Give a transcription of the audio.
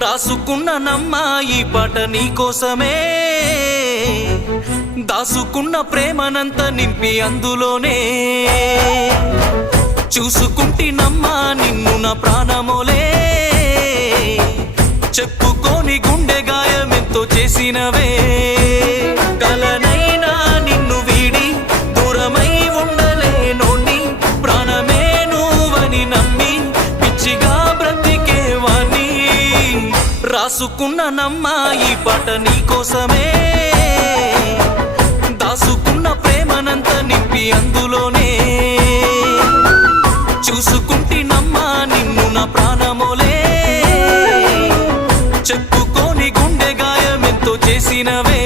రాసుకున్న నమ్మ ఈ పాట నీకోసమే, దాసుకున్న ప్రేమనంత నింపి అందులోనే చూసుకుంటినమ్మా నిన్ను నా ప్రాణమోలే, చెప్పుకోని గుండె గాయమెంతో చేసినవే. కలనైనా నిన్ను వీడి దూరమై ఉండలేనోని, ప్రాణమే నువ్వని నమ్మి పిచ్చిగా బ్రతికేవాణ్ణి. రాసుకున్న నమ్మా ఈ పాట నీకోసమే, దాసుకున్న ప్రేమనంత నింపి అందులోనే చూసుకుంటినమ్మా నిన్ను నా ప్రాణమోలే, చెప్పుకోని గుండె గాయమెంతో చేసినవే.